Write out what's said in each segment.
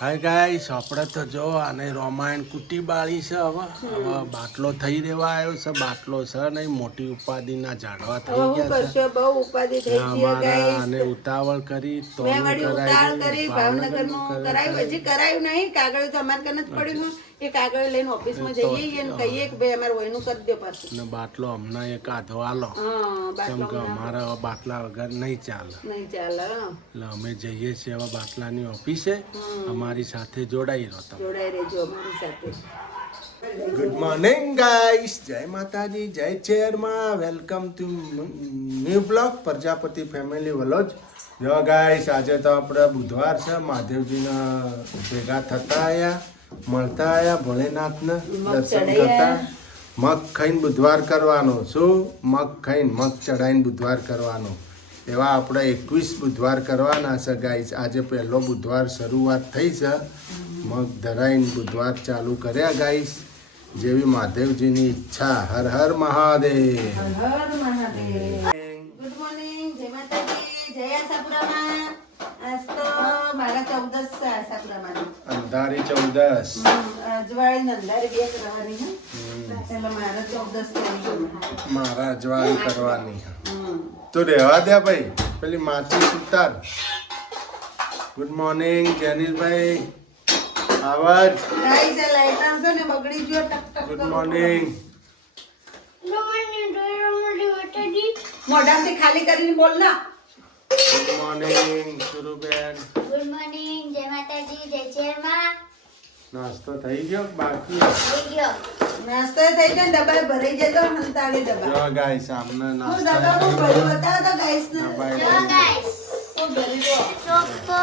Hi guys, આપણે તો જો આને રામાયણ કુટી બાળી છે. હવે બાટલો થઈ રહેવા આવ્યો છે. બાટલો છે નહીં, મોટી ઉપાધિના ઝાડવા થઈ ગયા છે. બહુ ઉપાધિ થઈ છે અમારા આને ઉતાવળ કરી તો ભાવનગરનું કરાયું, હજી કરાયું નહીં. કાગળ તો અમારે કને જ પડ્યું. એ કાગળ લઈને ઓફિસમાં જઈએ અને કહીએ કે ભાઈ અમારે વયનું કરી દો પાછું. ને બાટલો હમણાં એક આધો આલો, કેમ કે અમારે બાટલા વગર નહીં ચાલે. એટલે અમે જઈએ છીએ હવે બાટલાની ઓફિસે. અમારી સાથે જોડાઈ રહો તમે. રહેજો અમારી સાથે. ગુડ મોર્નિંગ ગાઈસ, જય માતાજી, જય ચેરમાં. Welcome to new blog Prajapati family vlog. જો ગાઈસ, આજે તો આપણે બુધવાર છે. મહાદેવજીના ભેગા થતા આયા, મળતા આયા, ભોલેનાથને દર્શન કરતા. મગ ખાઈને બુધવાર કરવાનો. શું મગ ખાઈને, મગ ચડાઈને બુધવાર કરવાનો. એવા આપણે 21 બુધવાર કરવાના છે ગાઈસ. આજે પહેલો બુધવાર શરૂઆત થઈ છે. મગ ધરાઈને બુધવાર ચાલુ કર્યા ગાઈસ. જેવી મહાદેવજીની ઈચ્છા. હર હર મહાદેવ. હર મહાદેવ. ગુડ મોર્નિંગ, જય માતાજી, જય આશાપુરામાં. આજ તો મારા 14 છે આશાપુરામાં. અંધારી 14. અજવાળી ને અંધારી બે કરવાની હે. એટલે મારા 14 થઈ. મારા અજવાળી કરવાની. તો રહેવા દે ભાઈ, પેલી માચી ઉતાર. ગુડ મોર્નિંગ જેનિલભાઈ. આવાજ. ગાઈસ, આ લાઈટર છે ને બગડી ગયો. ટક ટક. Good morning. મોઢામાંથી ખાલી કરીને બોલ ના. ગુડ મોર્નિંગ સુરુબેન. ગુડ મોર્નિંગ, જય માતાજી, જય ચેરમાં. નાસ્તો થઈ ગયો બાકી? થઈ ગયો. નાસ્તો થઈ ગયો. ડબ્બા ભરાઈ જતો. હંતાળી ડબ્બા. જો ગાઈસ, આમને હું નાસ્તો ડબ્બા બહુ ભર્યું બતાવો તો ગાઈસ ને. જો ગાઈસ, હું ભરી દો. ચોકો,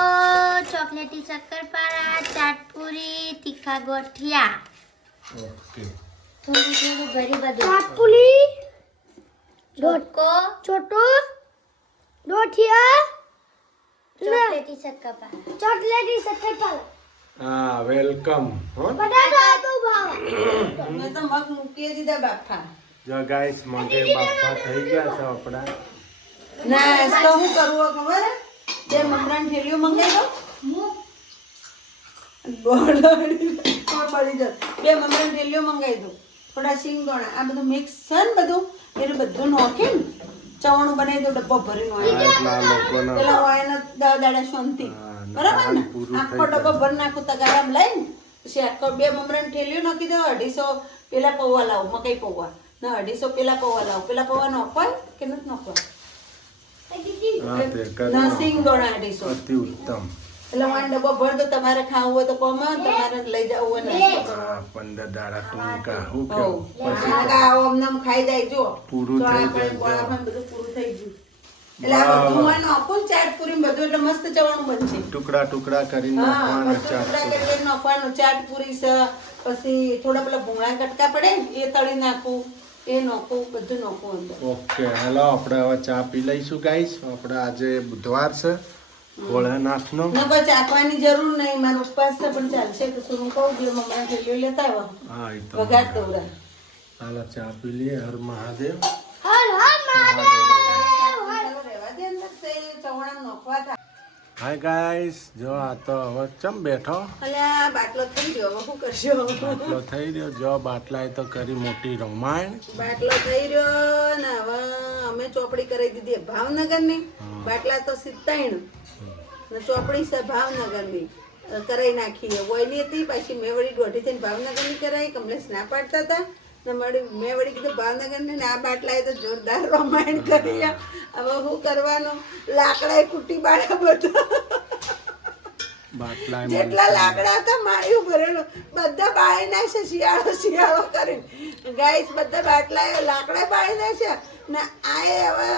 ચોકલેટી શક્કરપારા, ચાટપુરી, તીખા ગોઠિયા. ઓકે. થોડું થોડું ભરી બધું. ચાટપુરી, ચોકો, छोटो दोठिया ચોકલેટી શક્કરપારા. चॉकलेटी शक्करपारा હા, વેલકમ. હો बटाटा तो भाव મેં તો મગ મૂકી દીધા બાફા. જો ગાઈસ, મગે બાફા થઈ ગયા છે આપણા. ના તો હું કરવું ખબર હે? બે મમરાની થેલીઓ મંગાવી દો. બળી જશે. બે મમરાની થેલીઓ મંગાવી દો. થોડા સિંગદાણા, આ બધું મિક્સ છે ને બધું, એટલે બધું નાખીને ચવાણું બનાવી દો. ડબ્બો ભરીને એટલા લોકોના પેલા વાયના દાડા શાંતિ. બરાબર ને? આખો ડબ્બો ભરી નાખું તગારામ લઈને. પછી આખો બે મમરાની થેલીઓ નાખી દો. 250 પેલા પૌવા લાવો, મકાઈ પૌવા ના 250 પેલા પૌવા લાવો. પેલા પૌવા નાખવાય કે નથી નાખવાય? હા, તે ના કરી સિંગદાણા 250. અતિ ઉત્તમ. એટલે વાન ડબ્બો ભર દો. તમારે ખાવું હોય તો કોમાં, તમારે લઈ જવું હોય નાસ્તો કરવા. 15 દાડા ટૂંકા. હું હોવ. કેવું પછી આ આમ ખાઈ જાય જો. પૂરું તો થઈ આપણે જાય. ગોળામાં બધું પૂરું થઈ ગયું. એટલે આ બધું હોય નાખું ને ચાટ પૂરી ને બધું, એટલે મસ્ત ચવાણું બનશે. ટુકડા ટુકડા કરીને હા, નાખવાના મસ્ત ચાટ. ટુકડા કરીને નાખવાનું. ચાટ પૂરી છે. પછી થોડા પેલા ભૂંગળા કટકા પડે ને, એ તળી નાખું, એ નાખું, બધું નાખું અંદર. ઓકે, હેલો, આપણે હવે ચા પી લઈશું ગાઈસ. આપણે આજે બુધવાર છે, ભોળાનાથનો. ના કોઈ ચાખવાની જરૂર નહીં. મારો ઉપવાસ છે પણ ચાલશે. તો શું હું કહું, બે મમરા થેલીઓ લેતા આવો. હા, એ તો વઘાર દોરા. હાલો, ચા પી લઈએ. હર મહાદેવ. हर हर રહેવા દે અંદર, તે ચવાણા નાખવા થાય. હાય ગાઈસ, જો આ તો હવે ચમ બેઠો. અલ્યા બાટલો થઈ ગયો. હવે શું કરશો? બાટલો થઈ રહ્યો. જો બાટલાએ તો કરી મોટી રામાયણ. બાટલો થઈ રહ્યો ને હવે અમે ચોપડી કરી દીધી ભાવનગરની. બાટલા તો 97 ને ચોપડી છે ભાવનગરની. કરાઈ નાખી. ઓયલી હતી, પાછી મેં વળી દોઢી થઈને ભાવનગરની કરાઈ. કમલેશ ના પાડતા હતા ને મેં વળી કીધું ભાવનગરની ને આ બાટલાએ તો જોરદાર રામાયણ કરી. હવે શું કરવાનું? લાકડાએ કુટી બાળા બધા બાટલા જેટલા લાકડા હતા માળિયું ભરેલું બધા બાળી નાખશે. શિયાળો શિયાળો કરીને ગાઈસ બધા બાટલા લાકડા બાળી નાખશે ને આ હવે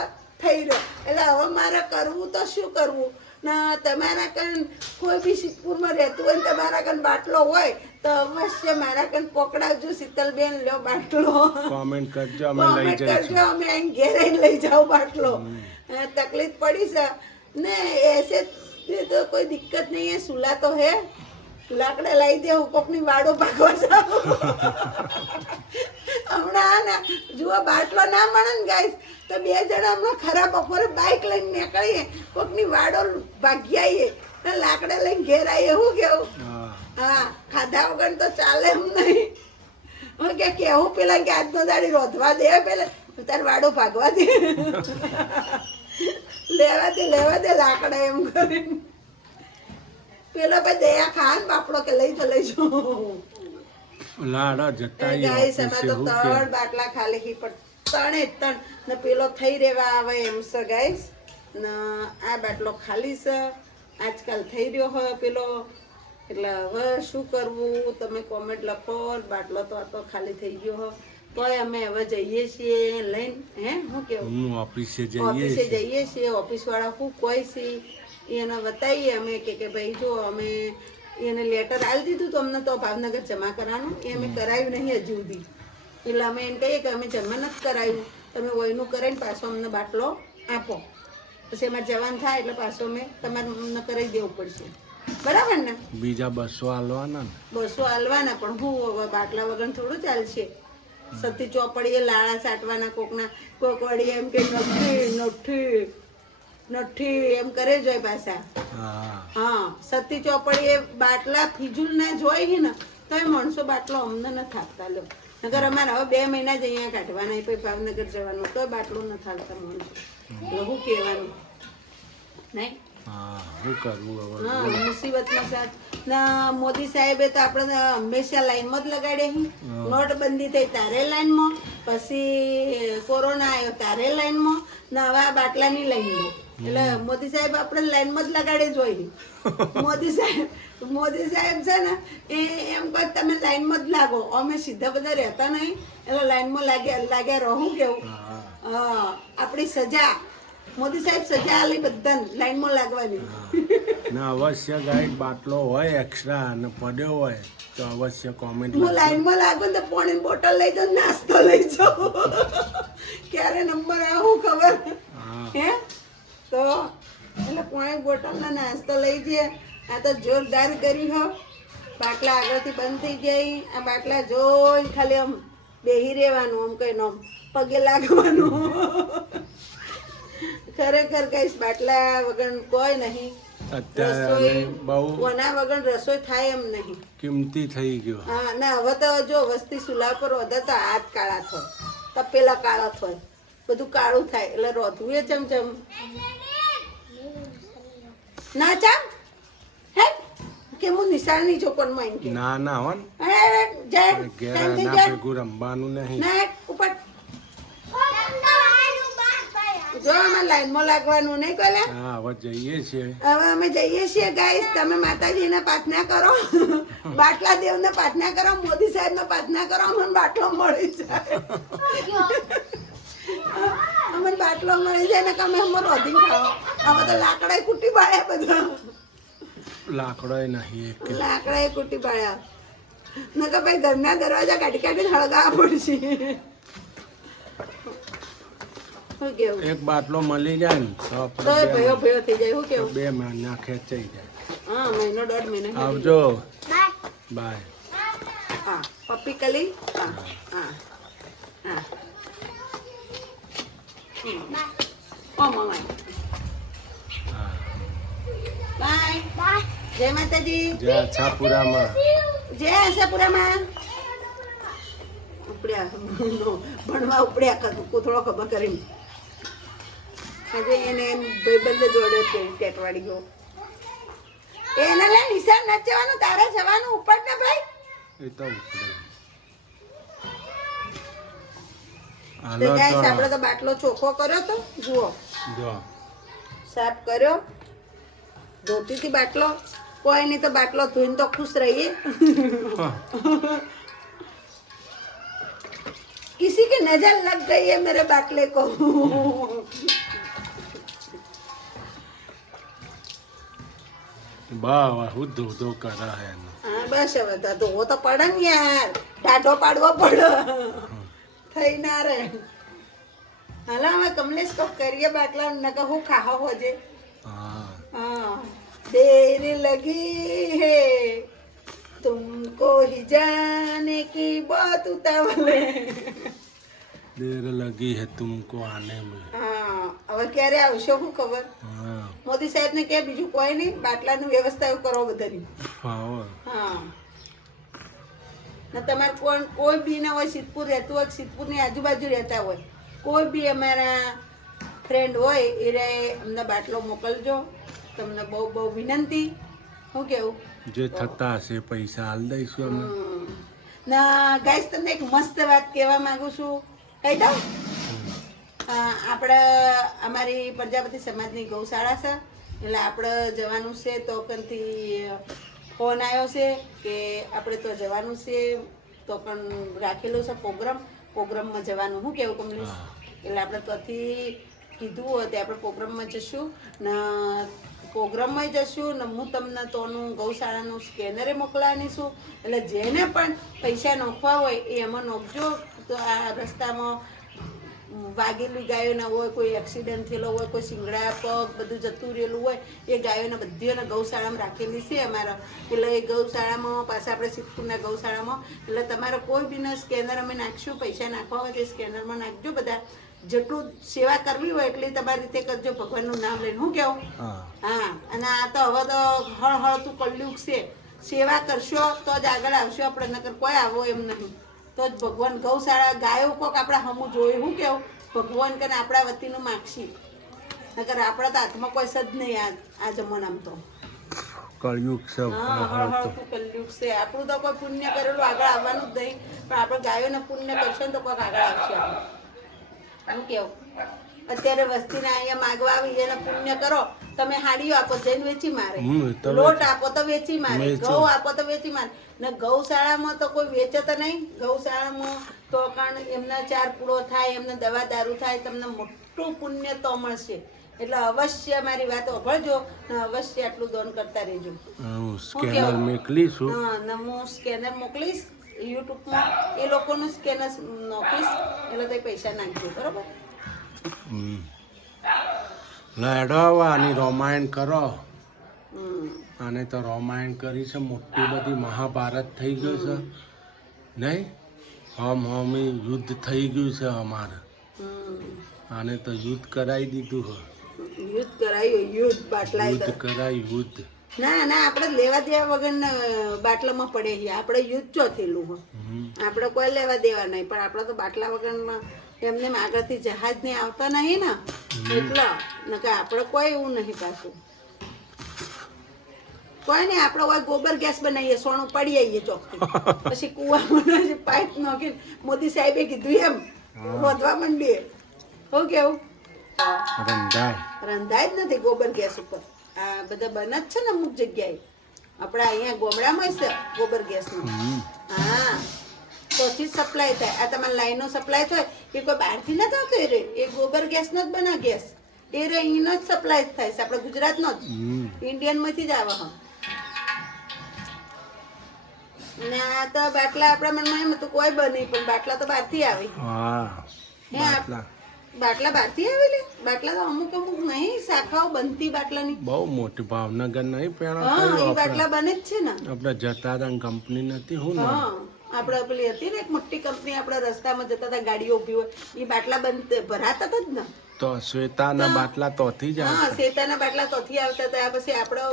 થઈ રહ્યો. એટલે હવે મારે કરવું તો શું કરવું? ના તમારા કન કોઈ બી સિદ્ધપુરમાં રહેતું હોય ને તમારા કન બાટલો હોય તો અવશ્ય મારા કન પકડાવજો. શીતલબેન લ્યો બાટલો. કોમેન્ટ કરજો, અમે લઈ કોમેન્ટ જઈશું. કરજો, અમે અહીં ઘેર આવીને લઈ જાઓ બાટલો. તકલીફ પડી છે ને એસે तो कोई दिक्कत नहीं है. सुला तो है, लाकड़ा लाई दे. कोकनी वाड़ो भागवा जाओ. હમણાં ને જુઓ બાટલો ના મળે ને ગાઈસ તો બે જણા હમણાં ખરા બપોરે બાઇક લઈને નીકળીએ, કોકની વાડો ભાગી આવીએ, લાકડા લઈને ઘેર આવીએ. શું કેવું? હા ખાધા વગર તો ચાલે એમ નહીં. હું કે કેવું પેલા કે આજનો દાડી રોધવા દે પેલા તાર વાડો ભાગવા દે લેવા દે લાકડા એમ કરીને પેલો ભાઈ દયા ખાન બાપડો કે લઈ તો લઈ જાઉં લાડા જતા ગાઈસ અમાર તો ત્રણ બાટલા ખાલી હી પણ ત્રણ ને પેલો થઈ રેવા આવે એમ છે ગાઈસ ને આ બાટલો ખાલી છે આજકાલ થઈ રહ્યો હોય પેલો એટલે હવે શું કરવું તમે કોમેન્ટ લખો. બાટલો તો આ તો ખાલી થઈ ગયો હોય તોય અમે હવે જઈએ છીએ લઈને હે હું કેવું ઓફિસે જઈએ છીએ ઓફિસ વાળા શું કોઈ છે એને બતાવીએ અમે કે ભાઈ જો અમે એને લેટર આલી દીધું તો અમને તો ભાવનગર જમા કરવાનું એ અમે કરાવ્યું નહીં હજુ સુધી એટલે અમે એમ કહીએ કે અમે જમા નથી કરાવ્યું તમે વયનું કરીને પાછો અમને બાટલો આપો પછી અમારે જવાનું થાય એટલે પાછો અમે તમારે અમને કરાવી દેવું પડશે બરાબર ને. બીજા 200 આલવાના 200 આલવાના પણ હું હવે બાટલા વગર થોડું ચાલશે. સતી ચોપડીએ લાળા સાટવાના કોકના કોક વળી એમ કે નઠ્ઠી એમ કરે જોય પાછા. હા સતી ચોપડીએ બાટલા ફિજુલ ના જોઈ ને તો એ માણસો બાટલો અમને નથી આપતા લો નગર અમારે હવે 2 મહિના જ અહીંયા કાઢવાના પછી ભાવનગર જવાનું તો બાટલો નથી આપતા માણસો. શું કહેવાનું નહીં મુસીબતમાં સાથ ના મોદી સાહેબે તો આપણે હંમેશા લાઈનમાં જ લગાડે નોટબંધી થઈ તારે લાઈનમાં પછી કોરોના આવ્યો તારે લાઈનમાં ને હવે આ બાટલાની લાઈનમાં એટલે મોદી સાહેબ આપણે લાઈનમાં જ લગાડે જ હોય. મોદી સાહેબ છે ને એ એમ કહે તમે લાઈનમાં જ લાગો અમે સીધા બધા રહેતા નહીં એટલે લાઈનમાં લાગ્યા રહું કેવું આપણી સજા મોદી સાહેબ સજા આલી બધાને લાઈનમાં લાગવાની ના અવશ્ય ગાઈડ બાટલો હોય એક્સ્ટ્રા અને પડ્યો હોય તો અવશ્ય કોમેન્ટ હું લાઈનમાં લાગુ ને પાણી બોટલ લઈ જાઉં નાસ્તો લઈ જાઉં ક્યારે નંબર આવું ખબર હે તો એટલે પાણી બોટલ ને નાસ્તો લઈ જઈએ. આ તો જોરદાર કરી હો બાટલા આગળથી બંધ થઈ જાય આ બાટલા જોઈને ખાલી આમ બેહી રહેવાનું આમ કઈ આમ પગે લાગવાનું ખરેખર કઈશ બાટલા વગર કોઈ નહીં. અત્યારે બહુ કોના વગર રસોઈ થાય એમ નહીં કિંમતી થઈ ગયો. હા ના હવે તો જો વસ્તી ચૂલા પર વધે તો હાથ કાળા થાય તપેલા કાળા થાય બધું કાળું થાય એટલે રોધવું એ ચમચમ ના ચામ હે કે હું નિશાળની છોકરમાં એમ કે ના હો હે જય ઘેર ના ભેગું રમવાનું નહીં ના ઉપર જો અમે લાઈનમાં લાગવાનું નહીં કોલે. હા હવે જઈએ છીએ. હવે અમે જઈએ છીએ ગાઈસ તમે માતાજીને પ્રાર્થના કરો બાટલા દેવને પ્રાર્થના કરો મોદી સાહેબને પ્રાર્થના કરો અમને બાટલો મળી જાય અમને બાટલો મળી જાય ને કે અમે અમારો રોધી ખાઓ. અમે તો લાકડા કુટી બાળ્યા બધા લાકડોય નહીં લાકડા કુટી બાળ્યા ન કે ભાઈ ઘરના દરવાજા કાઢી હળગાવવા પડશે. એક બાટલો મળી જાય ને તો ભયો થઈ જાય શું કેવું 2 મહિના ખેંચાઈ જાય. હા મહિનો 1.5 મહિના આવજો બાય. હા પપ્પી કલી હા હા હા ઓ મમ્મા બાય જય માતાજી જય આશાપુરામાં ઉપડ્યા ભણવા ઉપડ્યા કરું કોથળો ખબર કરીને આજે એને ભાઈબંધ જોડે છે ટેટવાડી ગયો એને લે નિશાન ન જવાનું તારે જવાનું ઉપર ને ભાઈ એ તો ઉપડે. તો ગાઈસ આપણે તો બાટલો ચોખ્ખો કર્યો તો જુઓ જો સાફ કર્યો ધોતીથી બાટલો કોઈ નહીં તો બાટલો ધોઈને તો ખુશ રહીએ किसी की नजर लग गई है मेरे बाटले को વાહ હું ધો કરા હે હા બસ હવે તો वो तो पड़न यार ટાઢો પાડવો પડે થઈ ના રે હાલો હવે કમલેશ કો કરીએ બાટલા નકા હું ખાહો હોજે હા देर लगी है तुमको ही जाने की बात उतावले देर लगी है तुमको आने में. હા હવે ક્યારે આવશો શું ખબર મોદી સાહેબ ને કે બીજું કોઈ નહીં બાટલાની વ્યવસ્થા કરો બધાની. હા હા ને તમારે કોઈ બી ના હોય સિદ્ધપુર રહેતું હોય સિદ્ધપુરની આજુબાજુ રહેતા હોય કોઈ બી અમારા ફ્રેન્ડ હોય એ રે અમને બાટલો મોકલજો તમને બહુ બહુ વિનંતી શું કેવું જે થતા હશે પૈસા હાલ દઈશું અમે. ના ગાઈસ તમને એક મસ્ત વાત કહેવા માંગુ છું કહી દઉં આપણે અમારી પ્રજાપતિ સમાજની ગૌશાળા છે એટલે આપણે જવાનું છે તો કંથી ફોન આવ્યો છે કે આપણે તો જવાનું છે તો પણ રાખેલો છે પ્રોગ્રામમાં જવાનું શું કેવું કમલેશ એટલે આપણે ત્યાંથી કીધું હોય તે આપણે પ્રોગ્રામમાં જશું ને પ્રોગ્રામમાં જશું ને હું તમને તોનું ગૌશાળાનું સ્કેનરે મોકલવાની છું એટલે જેને પણ પૈસા નાખવા હોય એ એમાં નાખજો તો આ રસ્તામાં વાગેલી ગાયોના હોય કોઈ એક્સિડન્ટ થયેલો હોય કોઈ શિંગડા પગ બધું જતું રહેલું હોય એ ગાયોને બધીઓને ગૌશાળામાં રાખેલી છે અમારા એટલે એ ગૌશાળામાં પાછા આપણે સિદ્ધપુરના ગૌશાળામાં એટલે તમારે કોઈ બીના સ્કેનર અમે નાખશું પૈસા નાખવા હોય તે સ્કેનરમાં નાખજો બધા જેટલું સેવા કરવી હોય એટલી તમારી રીતે કરજો ભગવાનનું નામ લઈને હું કેવું હા અને આ તો હવે તો હળતું કલ્યુગ છે સેવા કરશો તો જ આગળ આવશો આપણે નકર કોઈ આવો એમ નહીં તો જ ભગવાન ગૌશાળા ગાયો કોક આપણા હમું જોયું હું કેવું ભગવાન કને આપણા વતીનું માગશી નકર આપણા તો હાથમાં કોઈ સદ નહીં આ જમાનામાં તો કળયુગ છે હળતું કલ્યુગ છે આપણું તો કોઈ પુણ્ય કરેલું આગળ આવવાનું જ નહીં પણ આપણે ગાયોને પુણ્ય કરશે ને તો કોઈક આગળ આવશે શું કેવું અત્યારે વસ્તીને અહીંયા માગવા આવી એને પુણ્ય કરો તમે હાડીઓ આપો જઈને વેચી મારે લોટ આપો તો વેચી મારે ઘઉં આપો તો વેચી મારે ને ગૌશાળામાં તો કોઈ વેચે તો નહીં ગૌશાળામાં તો કારણ એમના ચાર પૂળો થાય એમને દવા દારૂ થાય તમને મોટું પુણ્ય તો મળશે એટલે અવશ્ય મારી વાત સાંભળજો ને અવશ્ય આટલું દાન કરતા રહેજો સ્કેનર મોકલીશું હા ને હું સ્કેનર મોકલીશ યુટ્યુબમાં એ લોકોનું સ્કેનર નાખીશ એટલે તો પૈસા નાખજો બરોબર લેડો આની રામાયણ કરો આને તો રામાયણ કરી છે મોટી બધી મહાભારત થઈ ગયું છે નહીં હમી યુદ્ધ થઈ ગયું છે અમારે આને તો યુદ્ધ કરાવી દીધું યુદ્ધ કરાયું યુદ્ધ બાટલા યુદ્ધ કરાયું યુદ્ધ ના ના આપણે લેવા દેવા વગર બાટલામાં પડે છે આપણે યુદ્ધ ચો થયેલું હોય આપણે કોઈ લેવા દેવા નહીં પણ આપણે તો બાટલા વગરમાં એમને આગળથી જહાજ ને આવતા નહીં ને એટલે નકર આપણે કોઈ એવું નહીં પાછું કોઈ નહીં આપણે કોઈ ગોબર ગેસ બનાવીએ સોનું પડી આવીએ ચોકથી પછી કુવામાં પાઇપ નાખીને મોદી સાહેબે કીધું એમ વધવા માંડીએ હો કેવું રંધાય જ નથી ગોબર ગેસ ઉપર આ બધા બને જ છે ને અમુક જગ્યાએ આપણા અહીંયા ગામડામાં છે ગોબર ગેસનું હા તોથી સપ્લાય થાય આ તમારે લાઈનો સપ્લાય થાય એ કોઈ બહારથી નથી આવતો એ રે એ ગોબર ગેસનો જ બના ગેસ એ રે અહીંનો જ સપ્લાય થાય છે આપણે ગુજરાતનો જ ઇન્ડિયનમાંથી જ આવે હા ને આ તો બાટલા આપણા મનમાં એમ હતું કોઈ બની પણ બાટલા તો બહારથી આવી બાટલા બહારથી આવેલી બાટલા તો અમુક નહીં શાખાઓ બનતી બાટલાની બહુ મોટી ભાવનગર નહીં હા એ બાટલા બને જ છે ને આપણે જતા હતા કંપની નથી હું હા આપણે પેલી હતી ને એક મોટી કંપની આપણે રસ્તામાં જતા હતા ગાડીઓ ઊભી હોય એ બાટલા ભરાતા હતા જ ને તો શ્વેતાના બાટલા તોથી જ હા શ્વેતાના બાટલા તોથી આવતા હતા પછી આપણે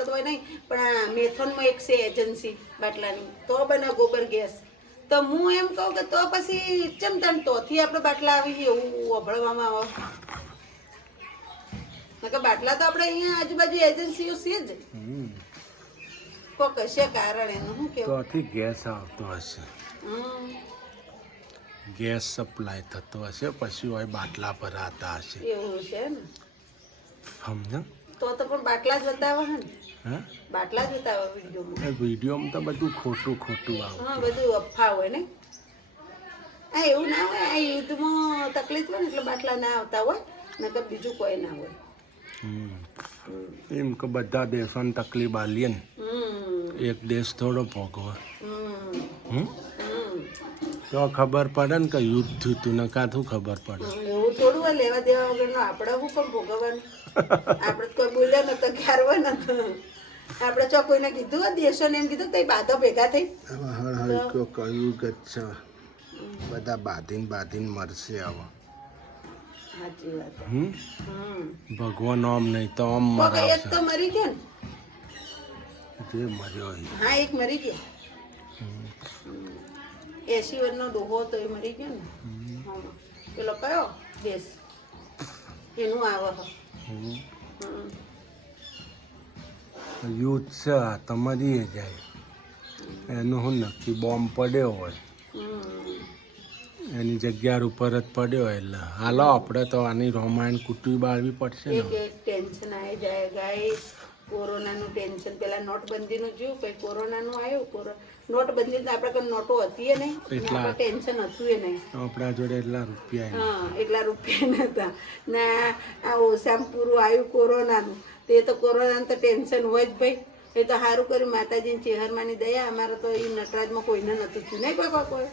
તો હોય નહીં પણ આ મેથોનમાં એક છે એજન્સી બાટલાની તો બને ગોબર ગેસ તો હું એમ કહું કે તો પછી ચમતણ તોથી આપણે બાટલા આવી એવું વભળવામાં આવે બાટલા તો આપણે અહીંયા આજુબાજુ એજન્સીઓ છે જ કોક હશે કારણ એનું શું કેવું તોથી ગેસ આવતો હશે ગેસ સપ્લાય થતો હશે પછી હોય બાટલા ભરાતા હશે એવું છે ને સમજો તો પણ બાટલા જ બતાવે ને હા બાટલા જ બતાવે વિડીયોમાં વિડીયોમાં તો બધું ખોટું આવે હા બધું અફવા હોય ને આ એવું ના હોય આ યુદ્ધમાં તકલીફ હોય ને એટલે બાટલા ના આવતા હોય નકર બીજું કોઈ ના હોય એમ કે બધા દેશોને તકલીફ આલીએ ને એક દેશ થોડો ભોગવે તો ખબર પડે ને કે યુદ્ધ થયું તું ને કાં ખબર પડે એવું થોડું હોય લેવા દેવા વગરનું આપણે શું પણ ભોગવવાનું આપણે કોઈ બોલ્યા ને તો ક્યારવા ને આપણે ચો કોઈને કીધું હોય દેશોને એમ કીધું તો બાધો ભેગા થઈ કયું ગચ્છ બધા બાંધીને મરશે હવે સાચી વાત ભગવાન આમ નહીં તો આમ એક તો મરી ગયા ને જે મર્યો એ. હા એક મરી ગયો 80 વર્ષનો ડોહો હતો એ મરી ગયો ને હા પેલો કયો દેશ એનું આવે હ. હમ. હમ. યુથ છે આ તમારી એ જાય એનું શું નક્કી બોમ્બ પડ્યો હોય હમ. એની જગ્યા ઉપર જ પડ્યો હોય એટલે હાલો આપણે તો આની રોમાયણ કુટી બાળવી પડશે એક ને એક ટેન્શન આવી જાય ગાઈસ કોરોનાનું ટેન્શન પેલા નોટબંધીનું જોયું પછી કોરોનાનું આવ્યું નોટબંધી તો આપણે કોઈ નોટો હતી એ નહીં એટલા. આપણે ટેન્શન હતું એ નહીં આપણા જોડે એટલા રૂપિયા નહીં. હા એટલા રૂપિયા નતા ને આ ઓછામાં પૂરું આવ્યું કોરોનાનું તે તો કોરોનાનું તો ટેન્શન હોય જ ભાઈ એ તો સારું કર્યું માતાજીની ચેહરમાંની દયા અમારે તો એ નટરાજમાં કોઈને નહોતું થયું નહીં કોઈ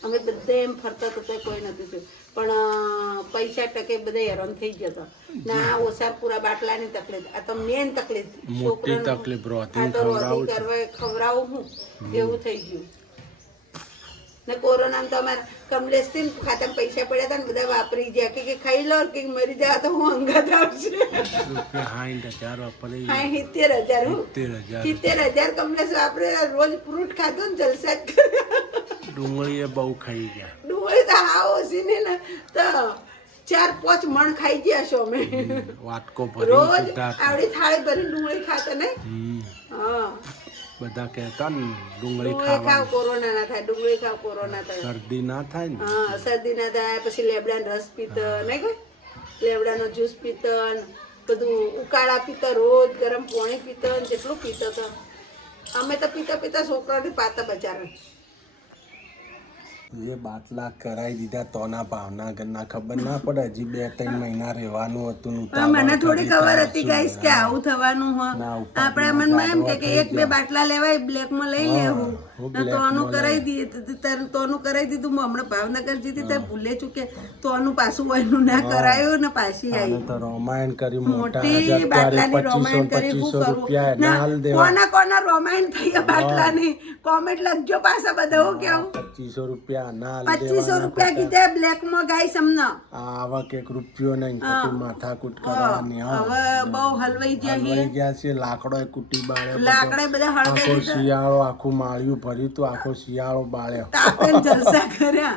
અમે બધા એમ ફરતા તો કોઈ નહોતું થયું પણ પૈસા ટકે બધા હેરાન થઈ જતો ના ઓછા પૂરા બાટલાની તકલીફ આ તો મેન તકલીફ મોટી છોકરાનું. તકલીફ રોટી આ તો રોટી કરવા ખવડાવું હું એવું થઈ ગયું ને કોરોનામાં તો અમારે કમલેશથી ખાતામાં પૈસા પડ્યા હતા ને બધા વાપરી ગયા કે ખાઈ લો કે મરી જાય તો હું અંગાત આવશે રૂપિયા 60,000 વાપરી હા 70,000 હું 70,000 70,000 કમલેશ વાપરે રોજ ફ્રૂટ ખાધો ને જલસા જ કર્યા ડુંગળી એ બહુ ખાઈ ગયા ડુંગળી તો હા ઓછી ને તો 4-5 મણ ખાઈ ગયા છો અમે વાટકો ભરી રોજ સીધા આવડી થાળી ભરી ડુંગળી ખાતા નહીં હમ. હા બધા કહેતા ને ડુંગળી ડુંગળી ખાવ ખાવા કોરોના ના થાય ડુંગળી ખાવ કોરોના થાય શરદી ના થાય ને હા શરદી ના થાય પછી લેબડાનો રસ પીતા નહીં કોઈ લેબડાનો જ્યુસ પીતા ને બધું ઉકાળા પીતા રોજ ગરમ પાણી પીતા ને જેટલું પીતા તો અમે તો પીતા છોકરાઓની પાતા બચારા એ બાટલા કરાવી દીધા તોના ભાવનગરના ખબર ના પડે હજી 2-3 મહિના રહેવાનું હતું ને પણ મને ઉતાવળ થોડી કરી ખબર તો હતી ગાઈસ કે આવું થવાનું હો ના, ઉપાધિ આપણા ના મનમાં એમ ગાડવા કે થઈ 1-2 બાટલા લેવાય બ્લેકમાં લઈ લેવું હું ને તોનું કરાવી દઈએ તોનું કરાવી દીધું હું હમણાં ભાવનગર જીતી ત્યારે ભૂલે ચૂકે તોનું પાછું એનું ના કરાયું ને પાછી આને આવી તો રોમાયણ કરી મોટા મોટી બાટલાની 2500 રોમાયણ કરી શું 2500 કરવું રૂપિયા ના, ના હાલ દેવા કોના રોમાયણ થઈ ગયા બાટલાની કોમેન્ટ લખજો પાછા બધા હું કેવું 2500 રૂપિયા ના હાલ 2500 રૂપિયા કીધા બ્લેકમાં ગાઈસ અમને આવક 1 રૂપિયો નહીં ખોટી માથાકૂટ કરવાની હા હવે બહુ હલવાઈ ગયા હલવાઈ ગયા છે લાકડો કુટી બાળે લાકડા બધા હળગાઈ આખો દીધા શિયાળો આખું માળિયું ભર્યું તું આખો શિયાળો બાળ્યો તાપે ને જલસા કર્યા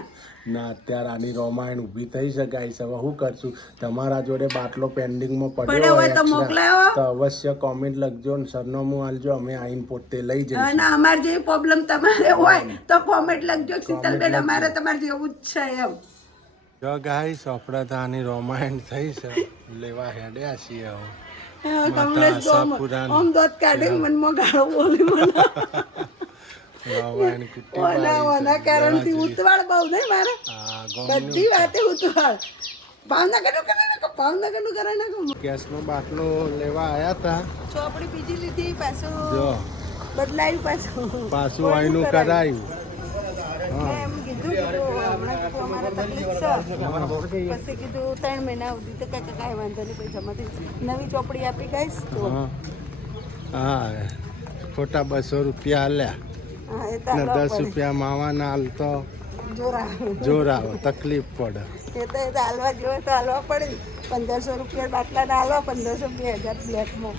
ના અત્યારે આની રોમાયણ ઊભી થઈ શકાય છે હવે શું કરશું તમારા જોડે બાટલો પેન્ડિંગમાં પડ્યો પડ્યો હોય હોય તો extra, મોકલાવો. તો અવશ્ય કોમેન્ટ લખજો ને સરનામું આલજો અમે આઈને પોતે લઈ જઈશું અને અમાર જેવી પ્રોબ્લેમ તમારે હોય તો કોમેન્ટ લખજો શીતલબેન અમારે તમારે જેવું જ છે એમ જો ગાઈસ આપણે તો આની રોમાયણ થઈ છે લેવા હેડ્યા છીએ હવે કમલેશ તો આશાપુરાની આમ દોત કાઢીને મનમાં ગાળો બોલી મને રોમાયણ કુટી ઓના કારણથી ઉતવાળ બહુ નહીં મારે આ ગોમની બધી વાતે ઉતવાળ ભાવનગરનું કરી નાખો ભાવનગરનું કરી નાખો ગેસનો બાટલો લેવા આયા હતા ચોપડી બીજી લીધી પાછું જો બદલાયું પાછું પાછું આઈનું કરાયું મેં એમ કીધું હમણાં કીધું અમારે તકલીફ છે પછી કીધું 3 મહિના સુધી તો કાંઈ વાંધો નહીં પછી જમાથી નવી ચોપડી આપી ગઈશ તો હા ખોટા 200 રૂપિયા આલ્યા હા એ ને તો 10 રૂપિયા માવાના હાલતો જોરા જોર આવે તકલીફ પડે એ તો હાલવા જોઈએ તો હાલવા પડે 1500 રૂપિયા બાટલાના હાલવા 1500 2000 બ્લેકમાં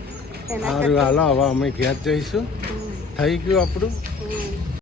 એના સારું હાલો હવે અમે ઘેર જઈશું થઈ ગયું આપણું